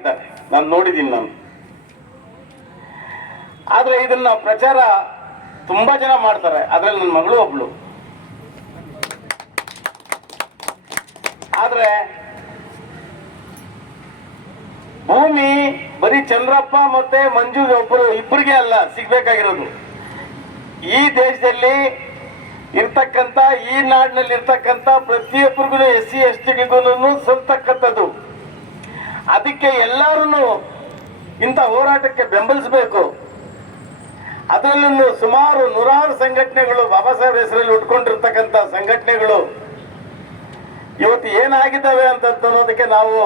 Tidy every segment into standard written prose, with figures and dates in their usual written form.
ಹಾಕಿದ್ದಾರೆ, ನಾನು ನೋಡಿದ್ದೀನಿ ನಾನು. ಆದ್ರೆ ಇದನ್ನ ಪ್ರಚಾರ ತುಂಬಾ ಜನ ಮಾಡ್ತಾರೆ, ಅದ್ರಲ್ಲಿ ನನ್ನ ಮಗಳು ಒಬ್ಳು. ಆದ್ರೆ ಭೂಮಿ ಬರೀ ಚಂದ್ರಪ್ಪ ಮತ್ತೆ ಮಂಜು ಇಬ್ಬರಿಗೆ ಅಲ್ಲ ಸಿಗ್ಬೇಕಾಗಿರೋದು. ಈ ದೇಶದಲ್ಲಿ ಇರ್ತಕ್ಕಂಥ, ಈ ನಾಡಿನಲ್ಲಿ ಇರ್ತಕ್ಕಂಥ ಪ್ರತಿಯೊಬ್ಬರಿಗೂ, SC STಗಳಿಗೂ ಸಲ್ತಕ್ಕಂಥದ್ದು. ಅದಕ್ಕೆ ಎಲ್ಲರೂ ಇಂಥ ಹೋರಾಟಕ್ಕೆ ಬೆಂಬಲಿಸಬೇಕು. ಅದರಲ್ಲೂ ಸುಮಾರು 100 ಸಂಘಟನೆಗಳು, ಬಾಬಾ ಸಾಹೇಬ್ ಹೆಸರಲ್ಲಿ ಉಟ್ಕೊಂಡಿರ್ತಕ್ಕಂಥ ಸಂಘಟನೆಗಳು ಇವತ್ತು ಏನಾಗಿದ್ದಾವೆ ಅಂತ ಅನ್ನೋದಕ್ಕೆ ನಾವು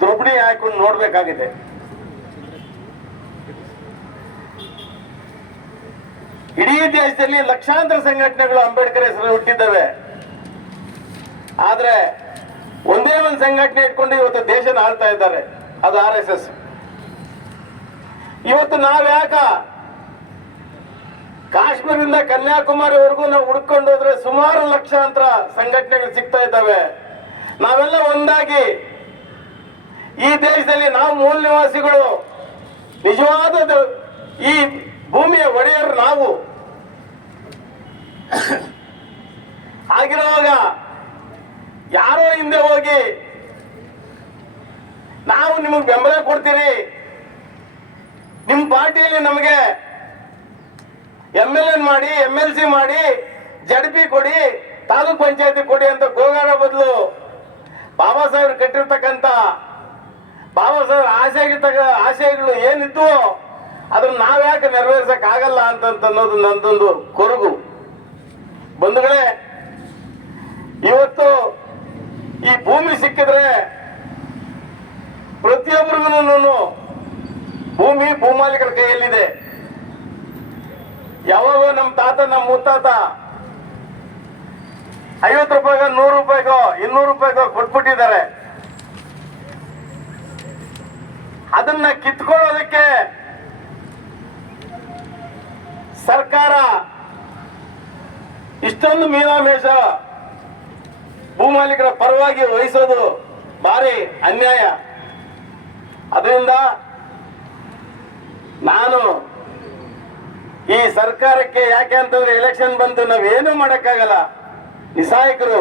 ದ್ರೌಪದಿ ಹಾಕೊಂಡು ನೋಡ್ಬೇಕಾಗಿದೆ. ಇಡೀ ದೇಶದಲ್ಲಿ ಲಕ್ಷಾಂತರ ಸಂಘಟನೆಗಳು ಅಂಬೇಡ್ಕರ್ ಹೆಸರಲ್ಲಿ ಹುಟ್ಟಿದ್ದಾವೆ. ಆದ್ರೆ ಒಂದೇ ಒಂದು ಸಂಘಟನೆ ಇಟ್ಕೊಂಡು ಇವತ್ತು ದೇಶನ ಆಳ್ತಾ ಇದ್ದಾರೆ, ಅದು RSS. ಇವತ್ತು ನಾವ್ಯಾಕ ಕಾಶ್ಮೀರದಿಂದ ಕನ್ಯಾಕುಮಾರಿವರೆಗೂ ನಾವು ಹುಡ್ಕೊಂಡು ಹೋದ್ರೆ ಸುಮಾರು ಲಕ್ಷಾಂತರ ಸಂಘಟನೆಗಳು ಸಿಗ್ತಾ ಇದ್ದಾವೆ. ನಾವೆಲ್ಲ ಒಂದಾಗಿ ಈ ದೇಶದಲ್ಲಿ ನಾವು ಮೂಲ ನಿವಾಸಿಗಳು, ನಿಜವಾದ ಈ ಭೂಮಿಯ ಒಡೆಯರು ನಾವು ಆಗಿರುವಾಗ ಯಾರೋ ಹಿಂದೆ ಹೋಗಿ ನಾವು ನಿಮಗೆ ಬೆಂಬಲ ಕೊಡ್ತೀರಿ, ನಿಮ್ಮ ಪಾರ್ಟಿಯಲ್ಲಿ ನಮಗೆ MLN ಮಾಡಿ, MLC ಮಾಡಿ, ZP ಕೊಡಿ, ತಾಲೂಕ್ ಪಂಚಾಯತಿ ಕೊಡಿ ಅಂತ ಗೋಗಾಡ ಬದಲು ಬಾಬಾ ಸಾಹೇಬ್ ಕಟ್ಟಿರ್ತಕ್ಕಂಥ, ಬಾಬಾ ಸಾಹೇಬ್ ಆಶಯಗಳು ಏನಿದ್ವು ಅದನ್ನ ನಾವ್ಯಾಕೆ ನೆರವೇರ್ಸಕ್ ಆಗಲ್ಲ ಅಂತ ಅನ್ನೋದು ನಂದೊಂದು ಕೊರಗು. ಬಂಧುಗಳೇ, ಇವತ್ತು ಈ ಭೂಮಿ ಸಿಕ್ಕಿದ್ರೆ ಪ್ರತಿಯೊಬ್ಬರಿಗೂ ಭೂಮಿ ಭೂಮಾಲೀಕರ ಕೈಯಲ್ಲಿದೆ. ಯಾವಾಗ ನಮ್ಮ ತಾತ, ನಮ್ಮ ಮುತ್ತಾತ 50 ರೂಪಾಯಿಗೋ 100 ರೂಪಾಯಿಗೋ 200 ರೂಪಾಯಿಗೋ ಕೊಟ್ಬಿಟ್ಟಿದ್ದಾರೆ. ಅದನ್ನ ಕಿತ್ಕೊಳ್ಳೋದಕ್ಕೆ ಸರ್ಕಾರ ಇಷ್ಟೊಂದು ಮೀನಾಮೇಷ ಭೂಮಾಲೀಕರ ಪರವಾಗಿ ವಹಿಸೋದು ಭಾರಿ ಅನ್ಯಾಯ. ಅದರಿಂದ ನಾನು ಈ ಸರ್ಕಾರಕ್ಕೆ, ಯಾಕೆ ಅಂತಂದ್ರೆ ಎಲೆಕ್ಷನ್ ಬಂತು, ನಾವೇನು ಮಾಡಕ್ಕಾಗಲ್ಲ, ನಿಸ್ಸಹಾಯಕರು.